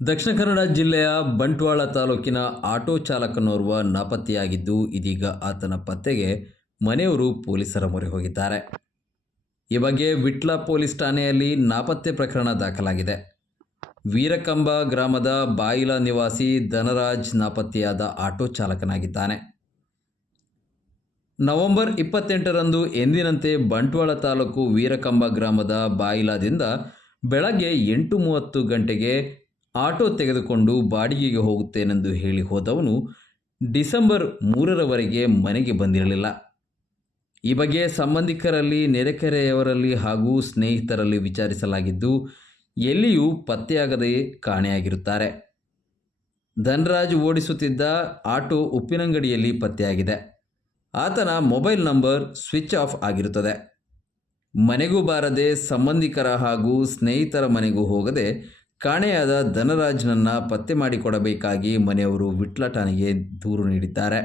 ದಕ್ಷಿಣ ಕನ್ನಡ ಜಿಲ್ಲೆಯ ಬಂಟ್ವಾಳ ತಾಲೂಕಿನ ಆಟೋ ಚಾಲಕನೋರ್ವ ನಾಪತ್ತೆಯಾಗಿದ್ದು, ಇದೀಗ ಆತನ ಪತ್ತೆಗೆ ಮನೆಯವರು ಪೊಲೀಸರ ಮೊರೆ ಹೋಗಿದ್ದಾರೆ. ಈ ಬಗ್ಗೆ ವಿಟ್ಲ ಪೊಲೀಸ್ ಠಾಣೆಯಲ್ಲಿ ನಾಪತ್ತೆ ಪ್ರಕರಣ ದಾಖಲಾಗಿದೆ. ವೀರಕಂಬ ಗ್ರಾಮದ ಬಾಯಿಲ ನಿವಾಸಿ ಧನರಾಜ್ ನಾಪತ್ತೆಯಾದ ಆಟೋ ಚಾಲಕನಾಗಿದ್ದಾನೆ. ನವೆಂಬರ್ ಇಪ್ಪತ್ತೆಂಟರಂದು ಎಂದಿನಂತೆ ಬಂಟ್ವಾಳ ತಾಲೂಕು ವೀರಕಂಬ ಗ್ರಾಮದ ಬಾಯಿಲಾದಿಂದ ಬೆಳಗ್ಗೆ ಎಂಟು ಮೂವತ್ತು ಗಂಟೆಗೆ ಆಟೋ ತೆಗೆದುಕೊಂಡು ಬಾಡಿಗೆಗೆ ಹೋಗುತ್ತೇನೆಂದು ಹೇಳಿ ಹೋದವನು ಡಿಸೆಂಬರ್ ಮೂರರವರೆಗೆ ಮನೆಗೆ ಬಂದಿರಲಿಲ್ಲ. ಈ ಬಗ್ಗೆ ಸಂಬಂಧಿಕರಲ್ಲಿ, ನೆರೆಕೆರೆಯವರಲ್ಲಿ ಹಾಗೂ ಸ್ನೇಹಿತರಲ್ಲಿ ವಿಚಾರಿಸಲಾಗಿದ್ದು, ಎಲ್ಲಿಯೂ ಪತ್ತೆಯಾಗದೆ ಕಾಣೆಯಾಗಿರುತ್ತಾರೆ. ಧನರಾಜ್ ಓಡಿಸುತ್ತಿದ್ದ ಆಟೋ ಉಪ್ಪಿನಂಗಡಿಯಲ್ಲಿ ಪತ್ತೆಯಾಗಿದೆ. ಆತನ ಮೊಬೈಲ್ ನಂಬರ್ ಸ್ವಿಚ್ ಆಫ್ ಆಗಿರುತ್ತದೆ. ಮನೆಗೂ ಬಾರದೆ ಸಂಬಂಧಿಕರ ಹಾಗೂ ಸ್ನೇಹಿತರ ಮನೆಗೂ ಹೋಗದೆ ಕಾಣೆಯಾದ ಧನರಾಜ್ನನ್ನ ಪತ್ತೆ ಮಾಡಿಕೊಡಬೇಕಾಗಿ ಮನೆಯವರು ವಿಟ್ಲ ಠಾಣೆಗೆ ದೂರು ನೀಡಿದ್ದಾರೆ.